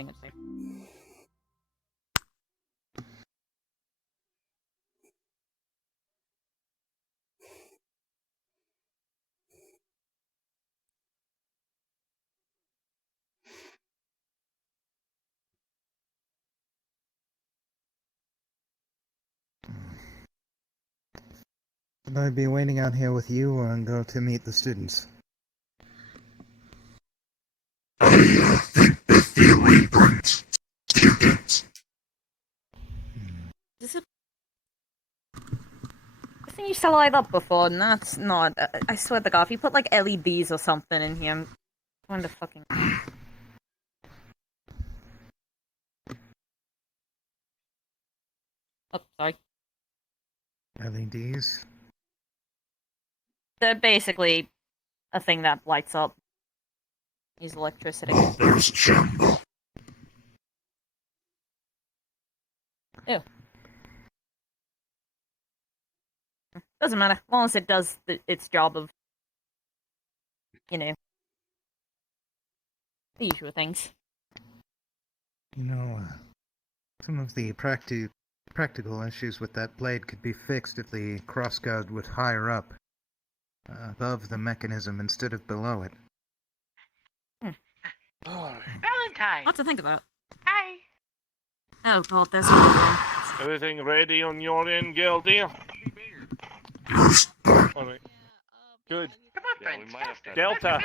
think it's safe. Should I be waiting out here with you or go to meet the students? Is it? I think you used to light up before, and that's not. I swear to God, if you put like LEDs or something in here, I'm going to fucking. Oh, sorry. LEDs? They're basically a thing that lights up. Use electricity. There's a chamber. Ew. Doesn't matter, as long as it does its job of, you know, the usual things. You know, some of the practical issues with that blade could be fixed if the crossguard were higher up, above the mechanism instead of below it. Valentine! Lots to think about. Hi! Oh god, there's something wrong. Everything ready on your end, Gildia? Yes. Alright. Good. Come on, friends. Delta.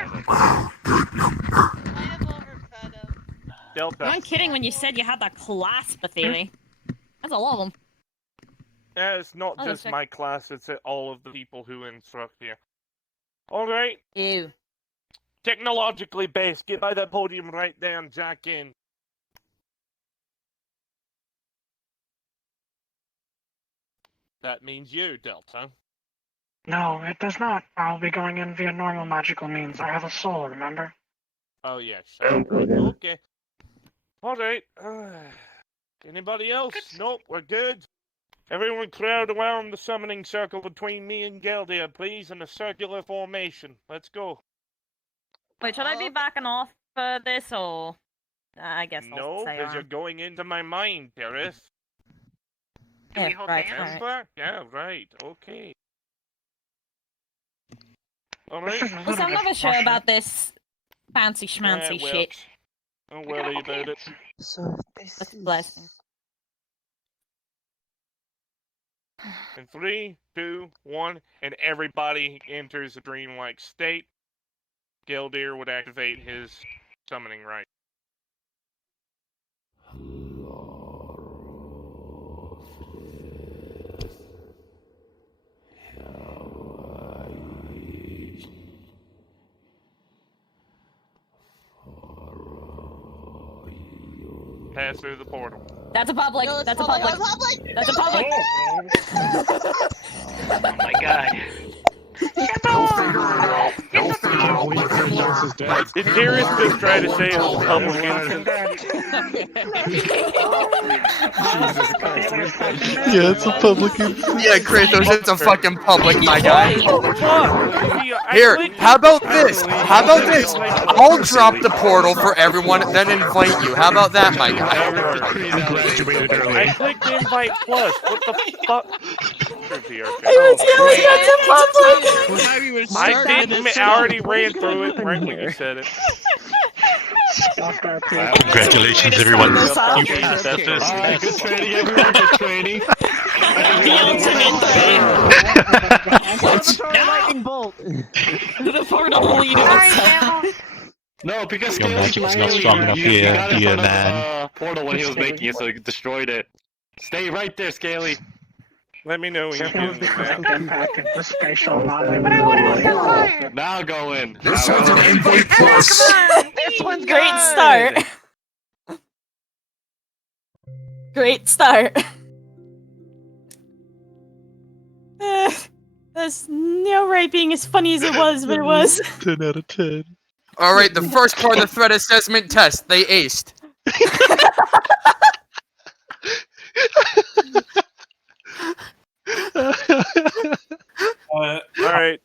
Delta. I'm kidding when you said you had that clasp theory. That's a lot of them. Yeah, it's not Oh, just that's my class, it's all of the people who instruct here. Alright. Ew. Technologically based. Get by that podium right there and jack in. That means you, Delta. No, it does not. I'll be going in via normal magical means. I have a soul, remember? Oh, yeah, sure. Okay. Alright. Anybody else? Nope, we're good. Everyone crowd around the summoning circle between me and Gildia, please, in a circular formation. Let's go. Wait, should I be backing off for this, or...? I guess I'll No, stay because you're on. going into my mind, Terrace. Do we hold right, hands? right. Yeah, right. Okay. Alright. Listen, I'm never sure about this fancy schmancy Yeah, shit. Don't worry about it. So this That's a is... blessing. In 3, 2, 1, and everybody enters a dreamlike state. Gildir would activate his summoning right. Pass through the portal. That's a public. No, That's a public. That's a public. Oh my god. Did Darius just try to say it was public innocence? Yeah, it's a public. Yeah, Kratos, it's a fucking public, my guy. Fuck! Here, how about this? How about this? I'll drop the portal for everyone, then invite you. How about that, my guy? I clicked invite plus. What the fuck? I didn't. I already ran through it right when you said it. Congratulations, everyone. You passed this. Alright, good training, everyone. Good training. Lightning bolt! The portal will lead us. No, because Your magic is not strong enough here, dear man. Portal when he was making it, so he destroyed it. Stay right there, Scaly. Let me know when you're getting back. Now go in. This one's an invite plus. This one's great start. Great start. There's no right being as funny as it was, but it was. 10 out of 10. Alright, the first part of the threat assessment test, they aced. Alright.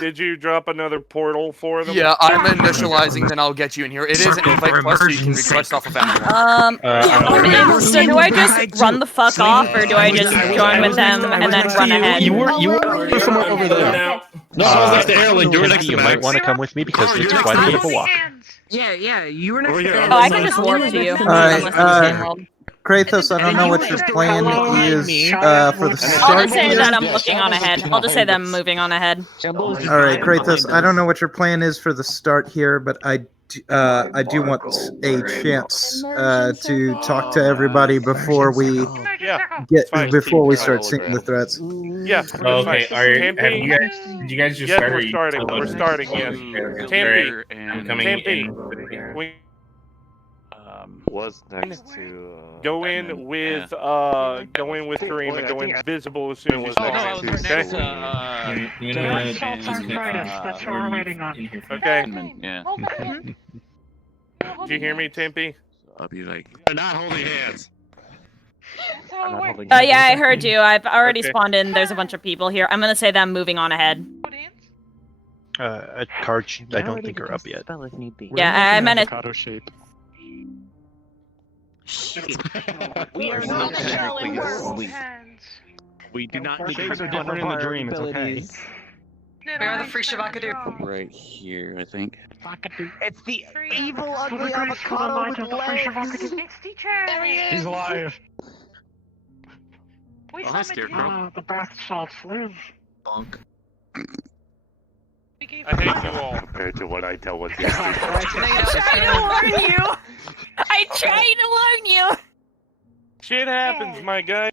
Did you drop another portal for them? Yeah, I'm initializing, then I'll get you in here. It is an invite plus, so you can request off of anyone. So do I just run the fuck off, or do I just join with them and then run ahead? You were somewhere over there. No, I was next to Erling. You were next to Max. You might want to come with me because it's quite a bit of a walk. Yeah, you were next to Oh, I can just warp to you. Alright, Kratos, I don't know what your plan is for the I'll start just say here. that I'm looking on ahead. I'll just say that I'm moving on ahead. Alright, Kratos, I don't know what your plan is for the start here, but I do want a chance to talk to everybody before we before we start seeing the threats. Yeah. Okay. Did you guys just Yes, start? we're starting. We're starting. Yes. Tampy. I'm coming in. We Was next to. go in with Kareem and go invisible as soon as you spawn. Okay. You know what? Assault arthritis, that's what we're waiting on. Okay. Yeah. Do you hear me, Timpy? I'll be like, They're not holding hands. Yeah, I heard you. I've already Okay. spawned in. There's a bunch of people here. I'm gonna say that I'm moving on ahead. cards I don't think are up yet. Yeah, I meant it. Avocado shape. We are not showing worlds. We do not need Shapes to are different in the dream, it's okay. Where are the free Shavakadu? Right here, I think. It's the evil, To the ugly grace, to the avocado light with of the free legs. Shavakadu. It's teacher. There he is. He's alive. We Oh, hi, summoned you. Scarecrow. The bath salts live. Bonk. We gave I hate you all. Compared to what I tell what's I tried to warn you. I tried to warn you. Shit happens, my guy.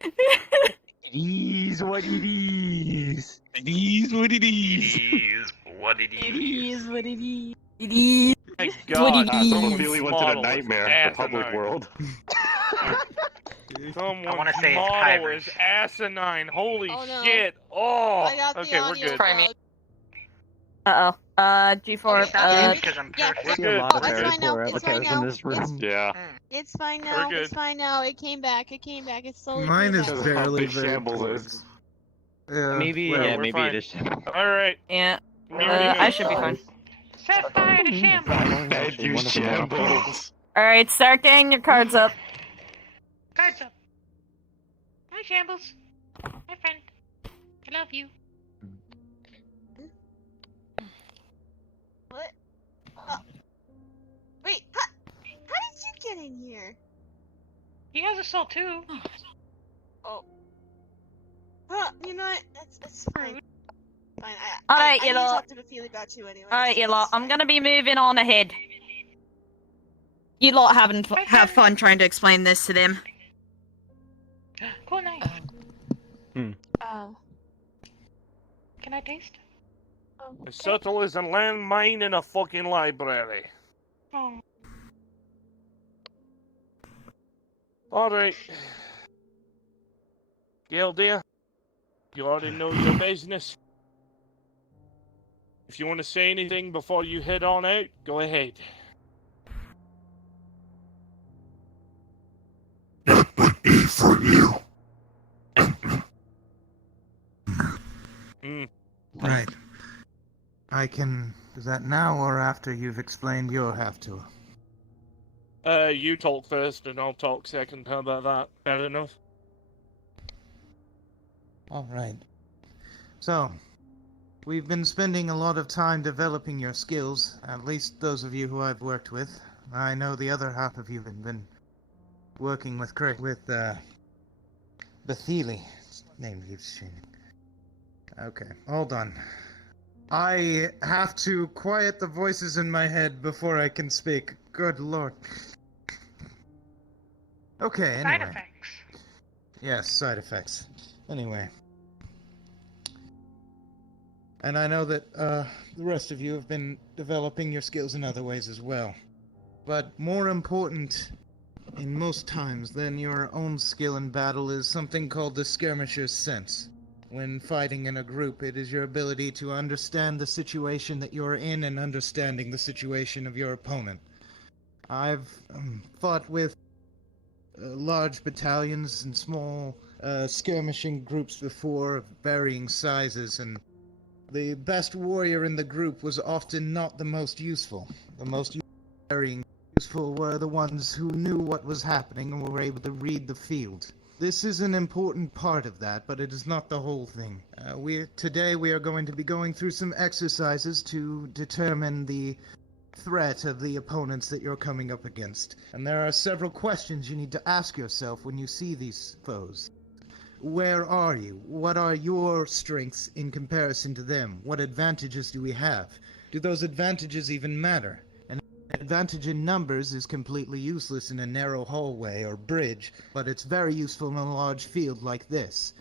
It is what it is. It is what it is. It is what it is. It is. My What God, it is. Someone really went to the model is nightmare, the public asinine. world. Someone's say it's model Kybers. is asinine. Holy Oh, no. shit. Oh. I got the Okay, we're audio good. bug. Uh-oh. G4, because I'm yeah, perfect. We're yeah. good. Oh, it's fine now. It's fine now. Yeah. It's fine now. good. It's fine now. It came back. It came back. It's slowly Mine coming is back. Because of how barely big very shambles close. is. Maybe, Well, yeah, we're maybe fine. it is. Alright. Yeah. Maybe I should be fine. Set fire to shambles. And you shambles. Alright, start getting your cards up. Guards up. Hi, Shambles. My friend. I love you. What? Wait, how did you get in here? He has a soul too. You know what? It's fine. Fine. Alright, I you need to lot. talk to Bethila about you anyway. Alright, you so lot. it's I'm fine. gonna be moving on ahead. You lot have fun trying to explain this to them. Cool night. Oh. Can I taste? As subtle as a landmine in a fucking library. Oh. Alright. Gail, dear. You already know your business. If you want to say anything before you head on out, go ahead. Right. I can. Is that now or after you've explained your have to? You talk first and I'll talk second. How about that? Fair enough? Alright. So, we've been spending a lot of time developing your skills, at least those of you who I've worked with. I know the other half of you have been working with Bethili. His name keeps changing. Okay, hold on. I have to quiet the voices in my head before I can speak. Good lord. Okay, anyway. Side effects. Yes, side effects. Anyway. And I know that the rest of you have been developing your skills in other ways as well. But more important in most times than your own skill in battle is something called the skirmisher's sense. When fighting in a group, it is your ability to understand the situation that you're in and understanding the situation of your opponent. I've fought with large battalions and small skirmishing groups before of varying sizes, and the best warrior in the group was often not the most useful. The most varying useful were the ones who knew what was happening and were able to read the field. This is an important part of that, but it is not the whole thing. Today we are going to be going through some exercises to determine the threat of the opponents that you're coming up against. And there are several questions you need to ask yourself when you see these foes. Where are you? What are your strengths in comparison to them? What advantages do we have? Do those advantages even matter? An advantage in numbers is completely useless in a narrow hallway or bridge, but it's very useful in a large field like this.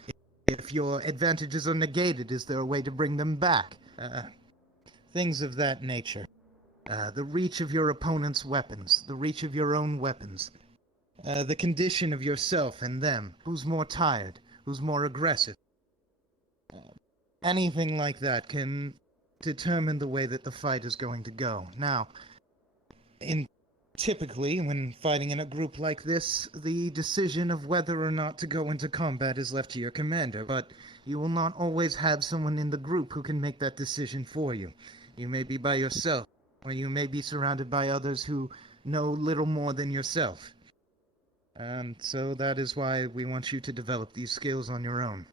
If your advantages are negated, is there a way to bring them back? Things of that nature. The reach of your opponent's weapons, the reach of your own weapons, the condition of yourself and them, who's more tired, who's more aggressive. Anything like that can determine the way that the fight is going to go. Now, typically, when fighting in a group like this, the decision of whether or not to go into combat is left to your commander, but you will not always have someone in the group who can make that decision for you. You may be by yourself, or you may be surrounded by others who know little more than yourself. And so that is why we want you to develop these skills on your own.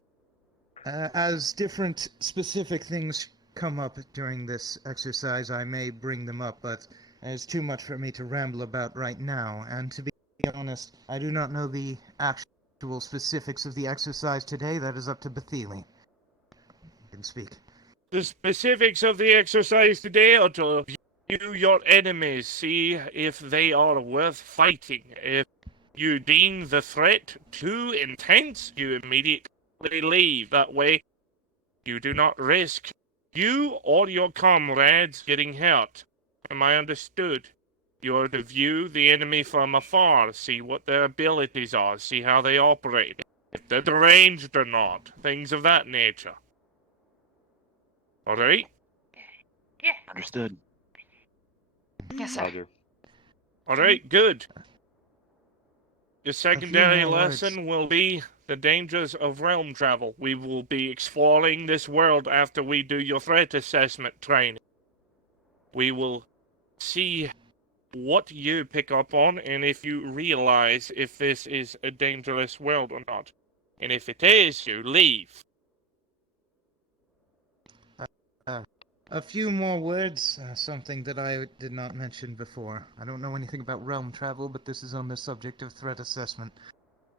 As different specific things come up during this exercise, I may bring them up, but there's too much for me to ramble about right now, and to be honest, I do not know the actual specifics of the exercise today. That is up to Betheli. You can speak. The specifics of the exercise today are to view your enemies, see if they are worth fighting. If you deem the threat too intense, you immediately leave. That way, you do not risk you or your comrades getting hurt. Am I understood? You are to view the enemy from afar, see what their abilities are, see how they operate, if they're deranged or not, things of that nature. Alright? Yeah. Understood. Yes, sir. Alright, good. Your secondary more words. lesson will be the dangers of realm travel. We will be exploring this world after we do your threat assessment training. We will see what you pick up on and if you realize if this is a dangerous world or not. And if it is, you leave. A few more words, something that I did not mention before. I don't know anything about realm travel, but this is on the subject of threat assessment.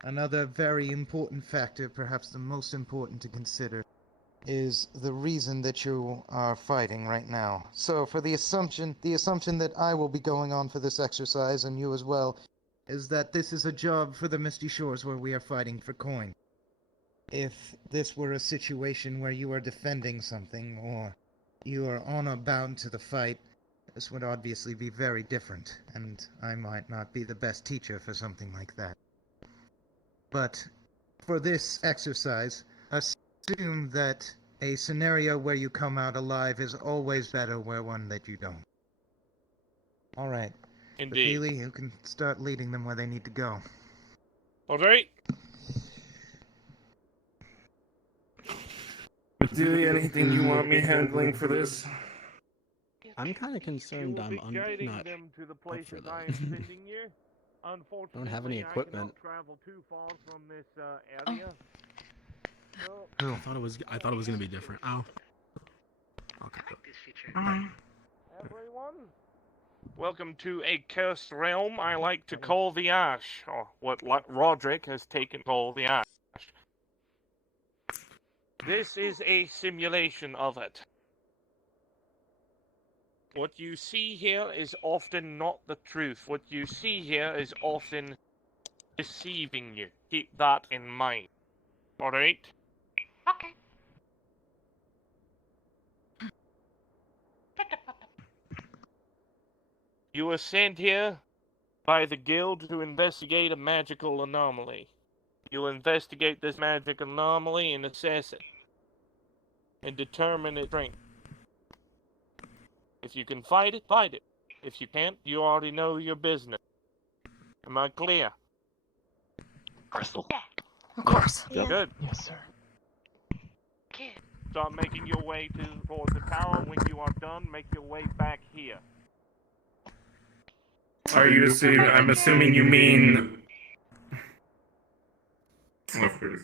Another very important factor, perhaps the most important to consider, is the reason that you are fighting right now. So for the assumption that I will be going on for this exercise, and you as well, is that this is a job for the Misty Shores where we are fighting for coin. If this were a situation where you are defending something, or you are on or bound to the fight, this would obviously be very different, and I might not be the best teacher for something like that. But for this exercise, assume that a scenario where you come out alive is always better than one that you don't. Alright. Indeed. Betheli, you can start leading them where they need to go. Alright? Betheli, anything you want me handling for this? I'm kind of concerned I'm guiding not them to the up for places that. I am sending you. Unfortunately, I don't have any equipment. I cannot travel too far from this area. So, I thought it was gonna be different. Oh. Okay. everyone, welcome to a cursed realm I like to call the Ash, or what Roderick has taken to call the Ash. This is a simulation of it. What you see here is often not the truth. What you see here is often deceiving you. Keep that in mind. Alright? Okay. You were sent here by the guild to investigate a magical anomaly. You'll investigate this magical anomaly and assess it. And determine its strength. If you can fight it, fight it. If you can't, you already know your business. Am I clear? Crystal. Of course. Yeah. Good. Yes, sir. Kid. Start making your way towards the tower. When you are done, make your way back here. Are you assuming? I'm assuming you mean.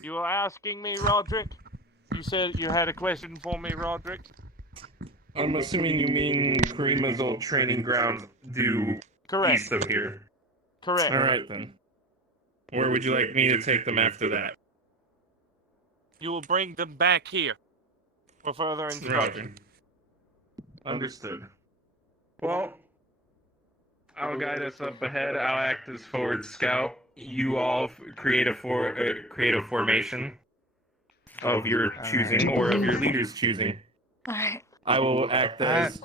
You were asking me, Roderick? You said you had a question for me, Roderick? I'm assuming you mean Karima's old training ground due Correct. east of here. Correct. All right then. Where would you like me to take them after that? You will bring them back here for further instruction. Roger. Understood. Well, I'll guide us up ahead. I'll act as forward scout. You all create a formation of your choosing or of your leader's choosing. Alright. I will act as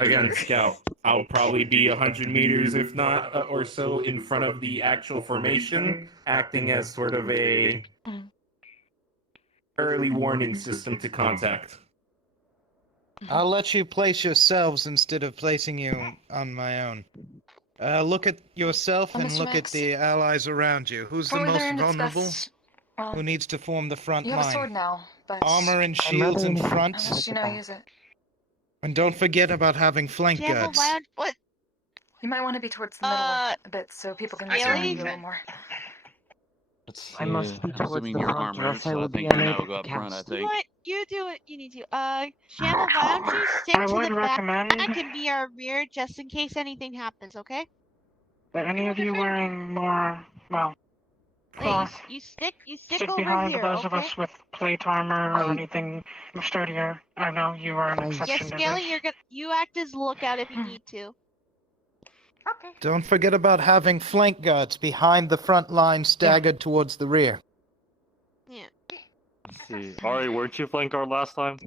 again scout. I'll probably be 100 meters, if not or so, in front of the actual formation, acting as sort of a early warning system to contact. I'll let you place yourselves instead of placing you on my own. Look at yourself and Mr. look at Max? the allies around you. Who's the When we're most there and it's vulnerable? best- well, Who needs to form the front you have a sword line? now, but Armor and shields in front. unless you know how to use it. And don't forget about having flank Shamble, guards. why what? You might want to be towards the middle a bit so people can really? surround you a little more. I must be towards the your front, or armor, else I so will I be think Bruno unable will go to up front, I cast. You know think. what? You do it. You need to. Shamble, why don't you stick I to would the back recommend and be our rear just in case anything happens, okay? that any of you wearing more, well, Hey, cloth you stick stick over behind here, those okay? of us with plate armor or anything sturdier. I know you are an Yeah, exception to Scaly, this. you act as lookout if you need to. Okay. Don't forget about having flank guards behind the front line staggered towards the rear. Yeah. Let's see. Ari, weren't you flank guard last time?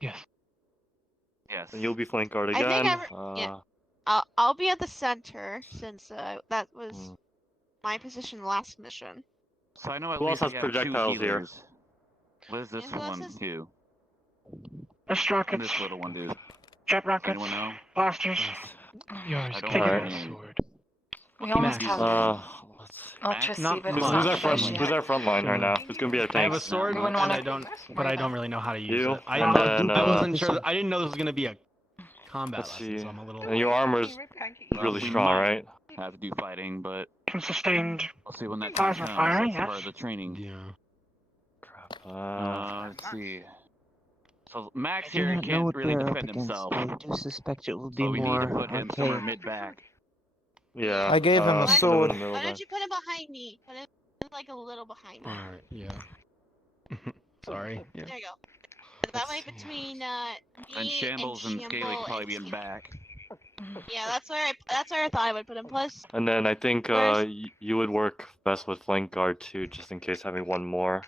Yes. Yes. And you'll be flank guard I think again. yeah. I'll be at the center since that was my position last mission. So I know at Who else least has we have two projectiles here? healers. What is this Yeah, who else one has- do? Fist And rockets, this little one do? jet rockets, Anyone know? blasters. Yours, I don't Take have it. any. sword. We almost Max. have electricity, Not but mine. it's Who's not our front? efficient Who's yet. our front line right now? Who's gonna be our I have tank? a sword, We wouldn't and wanna- I don't really know how to use You? it. I And then, wasn't sure. I didn't know this was gonna be a combat let's lesson, see. so I'm a little. And your armor's really we strong, might right? have to do fighting, but Can sustained I'll see when that time plasma comes. fire, That's part yes. of the training. Yeah. Let's see. So Max I do here not know can't what really we're up defend against, himself, but I do suspect it will be so we need more to put him somewhere archaic. mid back. Yeah. I gave him a put in sword. the middle Why there. don't you put him behind me? Put him like a little behind me. All right. Yeah. Sorry. Yeah. There you go. That way between me And Shambles and Scaly Shamble could probably and be in Scaly. back. Yeah, that's where I thought I would put him. Plus, And then I think Where's- you would work best with flank guard too, just in case having one more.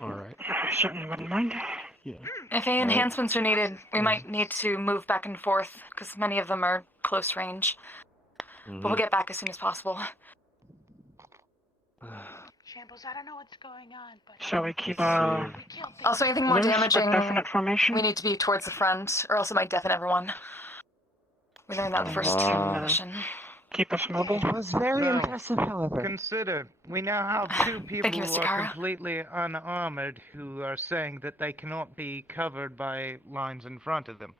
All right. I certainly wouldn't mind. Yeah. If any enhancements are needed, we might need to move back and forth, because many of them are close range. But we'll get back as soon as possible. Shambles, I don't know what's going on, but Shall we keep we killed things. Also, anything more loose but damaging, definite formation? we need to be towards the front, or else it might deafen everyone. We learned that the first mission. Keep us mobile. It was very Well, impressive, however. Consider, we now have two people you, who Mr. are Kara. completely unarmored who are saying that they cannot be covered by lines in front of them.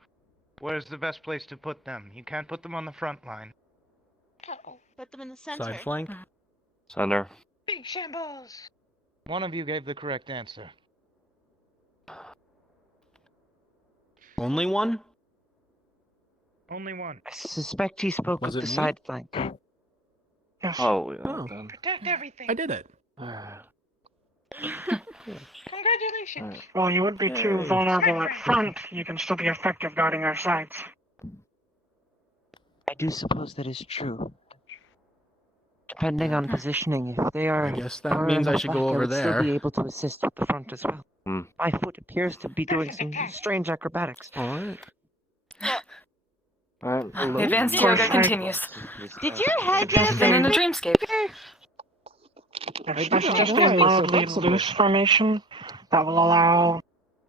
Where's the best place to put them? You can't put them on the front line. put them in the center. Side flank. Center. Big Shambles. One of you gave the correct answer. Only one. Only one. I suspect he spoke Was of it the me? side flank. Yes. Oh, yeah. Oh. Then. Protect everything. I did it. Congratulations. While you would be too vulnerable at front, you can still be effective guarding our sides. I do suppose that is true. Depending on positioning, if they are I guess that far means I enough should back, go over would still there. be able to assist with the front as well. Hmm. My foot appears to be doing some strange acrobatics. All right. The advanced yoga continues. Did your head get a Been in a bit dreamscape. Yes, this is just a mildly loose formation that will allow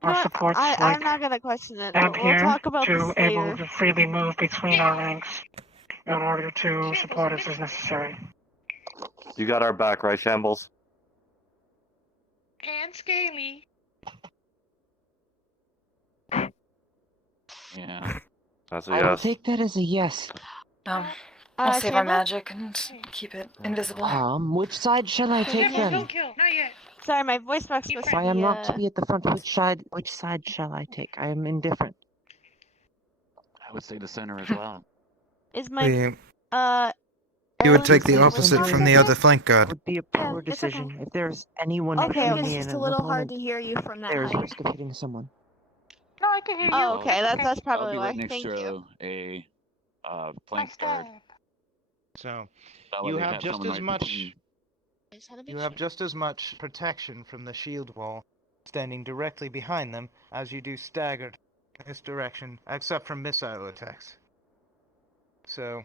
our supports I'm like not gonna question it. Ab We'll here talk about to this able later. to freely move between our ranks in order to support us as necessary. You got our back, right, Shambles? And Scaly. Yeah. That's a I will yes. take that as a yes. I'll save our Shambles? magic and keep it invisible. Which side shall I take Shambles, then? don't kill. Not yet. Sorry, my voice box was If I am not to be at the front, which side shall I take? I am indifferent. I would say the center as well. Is my You Ellen would take the Scaly opposite box from the okay? other flank guard. Would be a poor it's decision. okay. If there's anyone Okay, between okay. me It's and just a an little hard opponent, to hear you from that there is height. risk of hitting someone. No, I can hear you. Oh, okay. That's I'll probably be why. right next Thank to you. a flank guard. So That way you they'd have just someone as right much. between. You have just as much protection from the shield wall standing directly behind them as you do staggered in this direction, except from missile attacks. So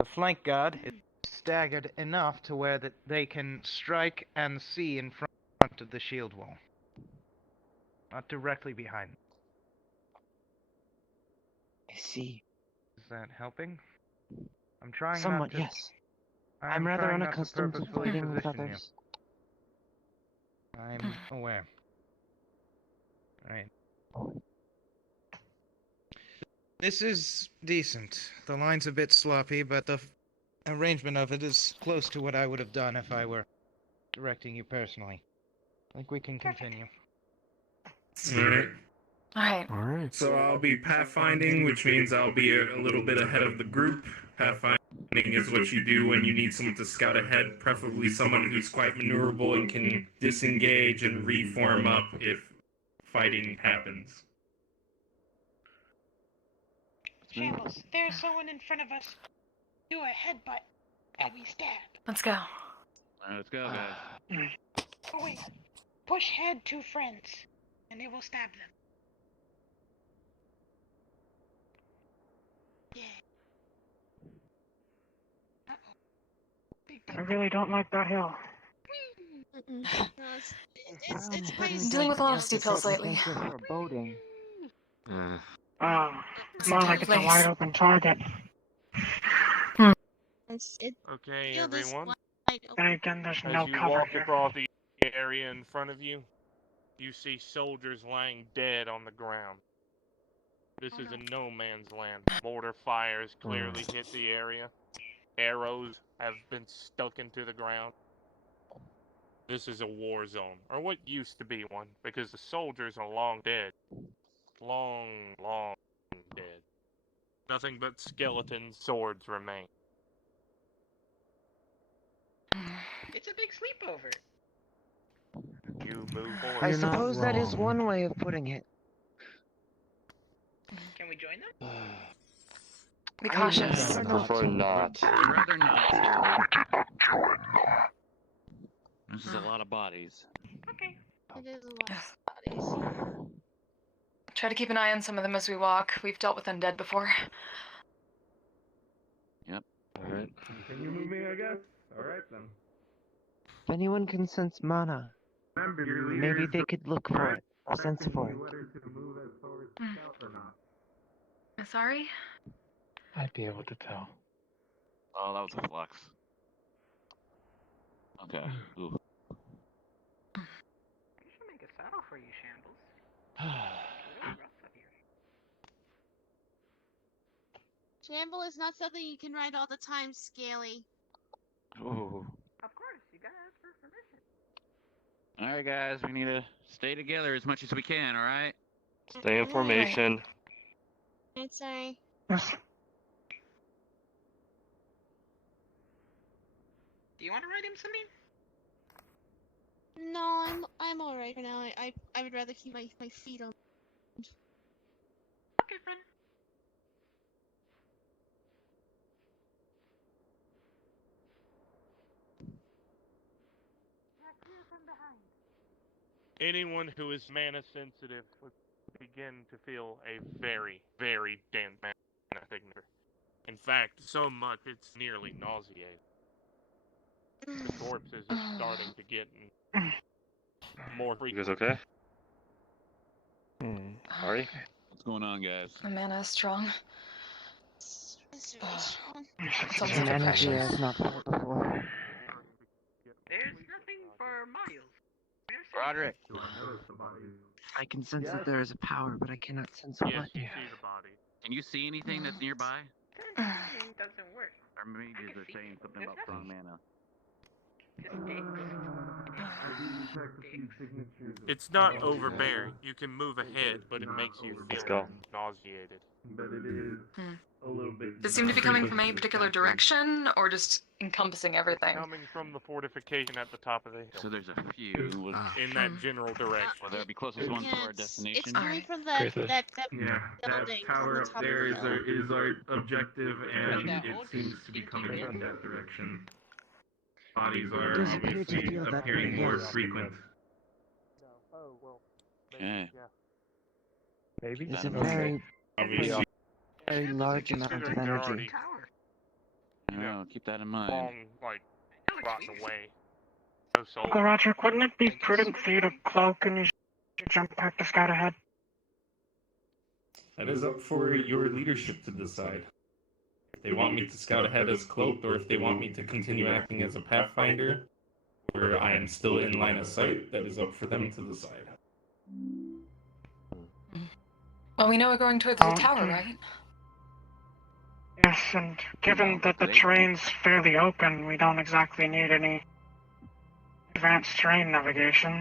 the flank guard is staggered enough to where that they can strike and see in front of the shield wall, not directly behind. I see. Is that helping? I'm trying Somewhat, not to. yes. I'm rather trying not unaccustomed to purposefully fighting with position you. others. I'm aware. Right. This is decent. The line's a bit sloppy, but the arrangement of it is close to what I would have done if I were directing you personally. I think we can continue. Alright. Alright. So I'll be pathfinding, which means I'll be a little bit ahead of the group. Pathfinding is what you do when you need someone to scout ahead, preferably someone who's quite maneuverable and can disengage and reform up if fighting happens. Shambles, there's someone in front of us. Do a headbutt, and we stab. Let's go. Alright, let's go, guys. Oh wait, push head to friends, and they will stab them. Yeah. I really don't like that hill. No, it's I'm crazy. dealing with a lot of steep hills lately. Foreboding. Oh, more like it's a wide open target. Okay, Field is everyone. Then again, there's As no you cover walk here. across the area in front of you, you see soldiers lying dead on the ground. This is a no man's land. Mortar fires clearly hit the area. Arrows have been stuck into the ground. This is a war zone, or what used to be one, because the soldiers are long dead. Long, long dead. Nothing but skeleton swords remain. It's a big sleepover. You move forward. I suppose that is one way of putting it. Can we join them? Be cautious. I prefer not. I'd rather not. This is a lot of bodies. Okay. It is a lot of bodies. Try to keep an eye on some of them as we walk. We've dealt with undead before. Yep. Alright. Continue moving, I guess. Alright then. If anyone can sense mana, Remember, your maybe they could look for it, or sense for it. Sorry? I'd be able to tell. Oh, that was a flex. Okay. Ooh. I should make a saddle for you, Shambles. Shamble is not something you can ride all the time, Scaly. Ooh. Of course, you gotta ask for permission. Alright, guys, we need to stay together as much as we can, alright? Stay in formation. I'm sorry. Yes. Do you want to ride him, Celine? No, I'm alright for now. I would rather keep my feet on. Okay, friend. Anyone who is mana sensitive would begin to feel a very, very damp mana signature. In fact, so much it's nearly nauseating. The corpses are starting to get more You frequent. guys okay? Sorry? What's going on, guys? The mana is strong. It's really strong. It's almost An like energy precious. I've not felt before. Roderick. I can sense that there is a power, but I cannot sense what. Yes, you see the body. Can you see anything that's nearby? It doesn't work. Or maybe they're saying something about strong mana. It's not overbearing. You can move ahead, but it makes you Let's feel go. nauseated. But it is a little bit. Does it seem to be coming from any particular direction, or just encompassing everything? Coming from the fortification at the top of the hill. So there's a few. In that general direction. Well, that'll be closest one to our It's destination. coming from Great. that Yeah, that building on tower the up top there of the hill. is our objective, and that it old seems to be stinky coming bit. in that direction. Bodies are Does appear to obviously feel that appearing way, more yes. frequent. Oh, well. Okay. Maybe. It's a Okay. very, very large amount of Considering they're energy. already Oh, keep that in mind. long, like, rotten away. No soul. Uncle Roderick, wouldn't it be prudent for you to cloak and use your jump pack to scout ahead? That is up for your leadership to decide. If they want me to scout ahead as cloaked, or if they want me to continue acting as a pathfinder, where I am still in line of sight, that is up for them to decide. Well, we know we're going towards the tower, Okay. right? Yes, and given that the terrain's fairly open, we don't exactly need any advanced terrain navigation.